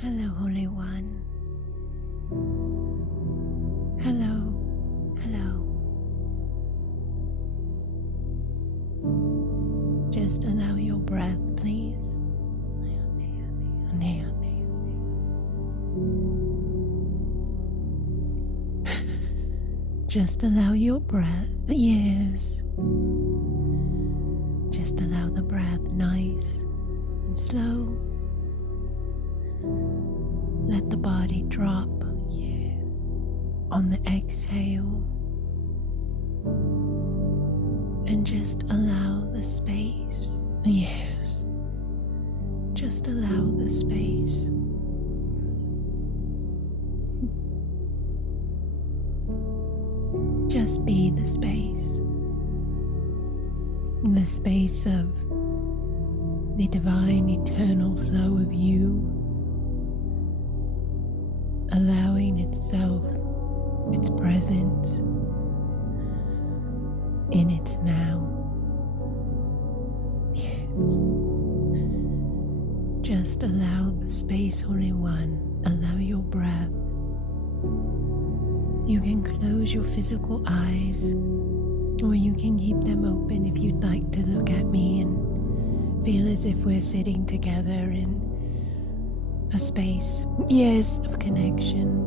Hello, Holy One. Hello, hello. Just allow your breath, please. Just allow your breath, yes. Just allow the breath nice and slow. Let the body drop, yes, on the exhale. And just allow the space, yes. Just allow the space. Just be the space. The space of the divine eternal flow of you, allowing itself, its presence in its now. Yes. Just allow the space, Holy One. Allow your breath. You can close your physical eyes, or you can keep them open if you'd like to look at me and feel as if we're sitting together in a space, yes, of connection.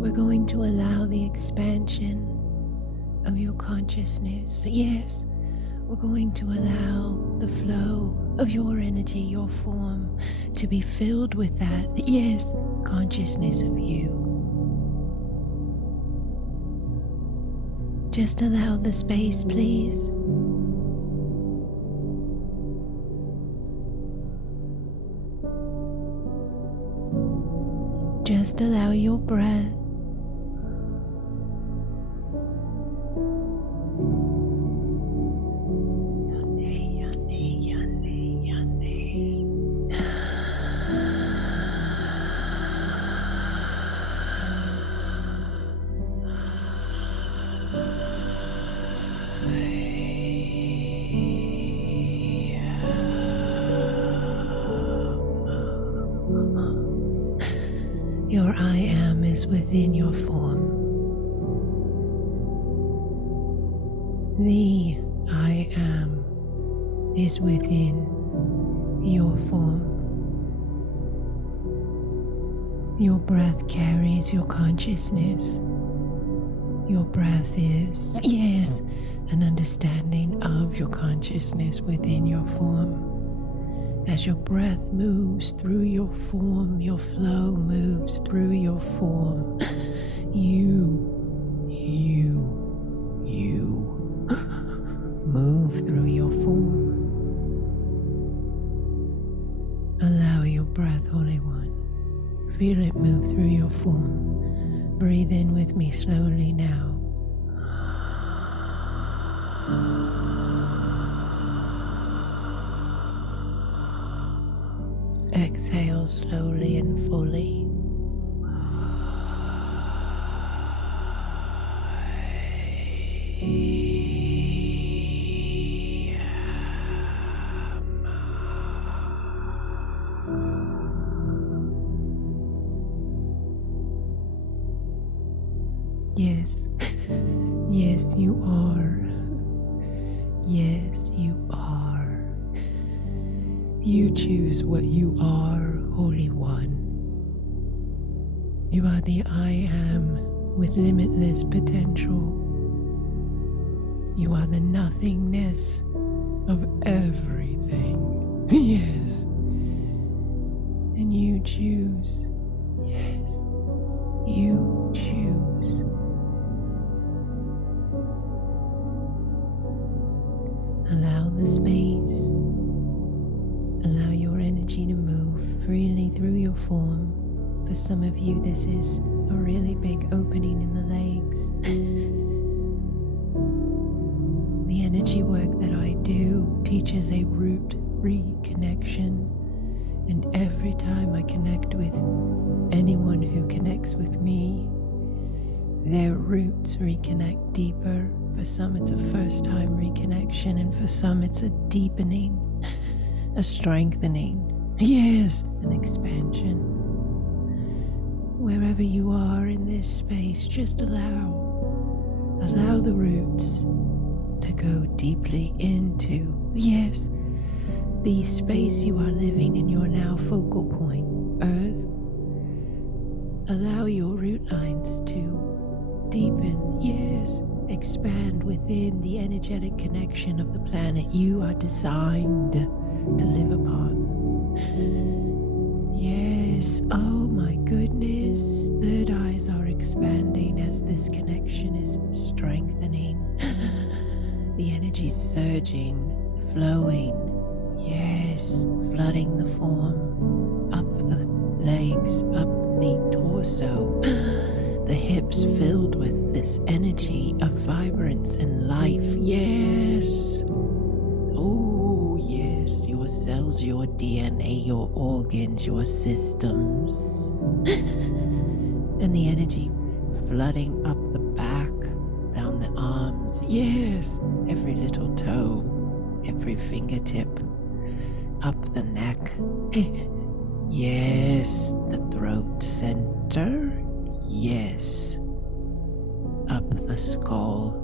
We're going to allow the expansion of your consciousness. Yes, we're going to allow the flow of your energy, your form, to be filled with that, yes, consciousness of you. Just allow the space, please. Just allow your breath. Your I am is within your form. The I am is within your form. Your breath carries your consciousness. Your breath is, yes, an understanding of your consciousness within your form. As your breath moves through your form, your flow moves through your form. You move through your form. Allow your breath, Holy One. Feel it move through your form. Breathe in with me slowly now. Exhale slowly and fully. Yes, yes, you are. Yes, you are. You choose what you are, Holy One. You are the I am with limitless potential. You are the nothingness of everything. Yes. And you choose. Yes. You choose. Allow the space. Allow your energy to move freely through your form. For some of you, this is a really big opening in the legs. The energy work that I do teaches a root reconnection. And every time I connect with anyone who connects with me, their roots reconnect deeper. For some, it's a first-time reconnection, and for some, it's a deepening, a strengthening, yes, an expansion. Wherever you are in this space, just allow the roots to go deeply into, yes, the space you are living in your now focal point, Earth. Allow your root lines to deepen, yes, expand within the energetic connection of the planet you are designed to live upon. Yes, oh my goodness, third eyes are expanding as this connection is strengthening. The energy surging, flowing, yes, flooding the form, up the legs, up the torso, the hips filled with this energy of vibrance and life. Yes. Oh, yes. Your cells, your DNA, your organs, your systems. And the energy flooding up the back, down the arms. Yes. Every little toe, every fingertip, up the neck. Yes. The throat center. Yes. Up the skull.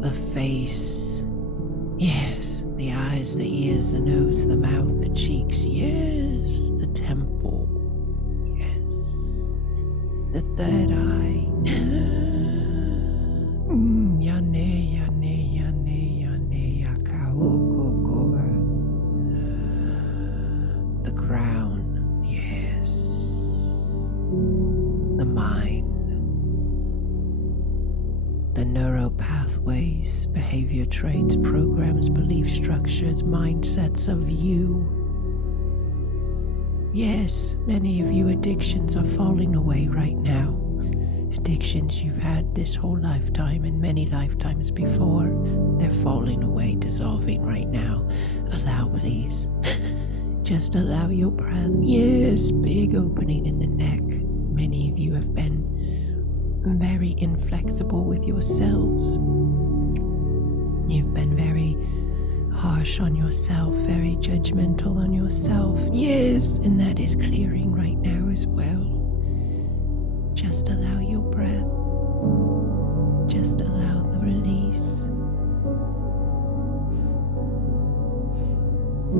The face. Yes. The eyes, the ears, the nose, the mouth, the cheeks. Yes. The temple. Yes. The third eye. Yane, yane, yane, yane, yakaokokoa. The crown. The mind, the neural pathways, behavior traits, programs, belief structures, mindsets of you. Yes, many of you addictions are falling away right now. Addictions you've had this whole lifetime and many lifetimes before, they're falling away, dissolving right now. Allow, please. Just allow your breath. Yes, big opening in the neck. Many of you have been very inflexible with yourselves. You've been very harsh on yourself, very judgmental on yourself. Yes, and that is clearing right now as well. Just allow your breath. Just allow the release.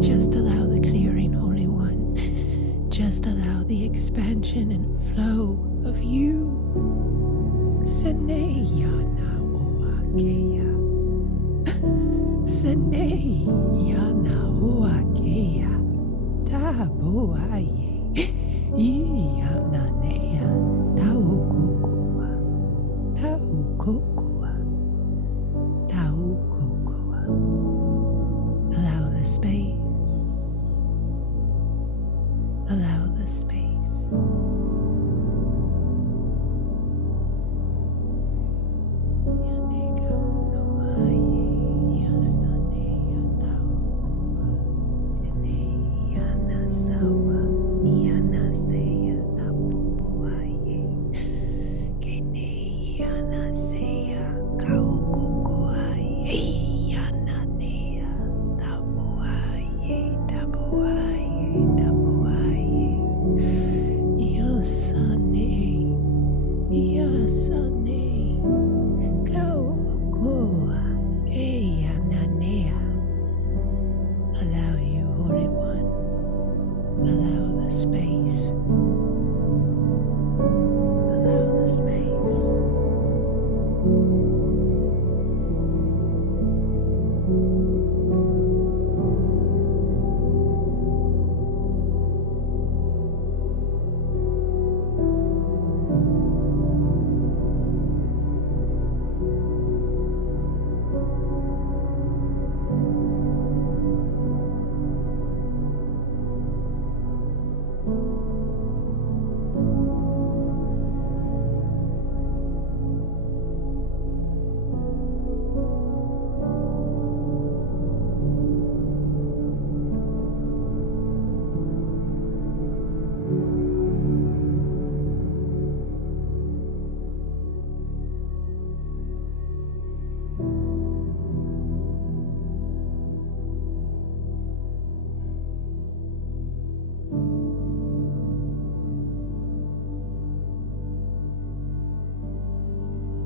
Just allow the clearing, Holy One. Just allow the expansion and flow of you. Seneya na oakeya. Seneya na oakeya. Taboaye. Iya na neya. Taukokoa. Taukokoa. Taukokoa. Allow the space. Allow the space. Say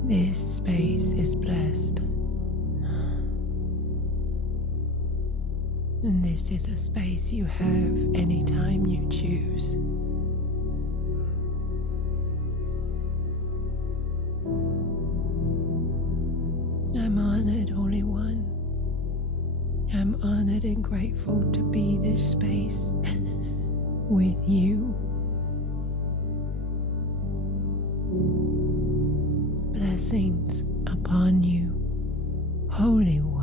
This space is blessed. And this is a space you have anytime you choose. I'm honored, Holy One. I'm honored and grateful to be this space with you. Blessings upon you, Holy One.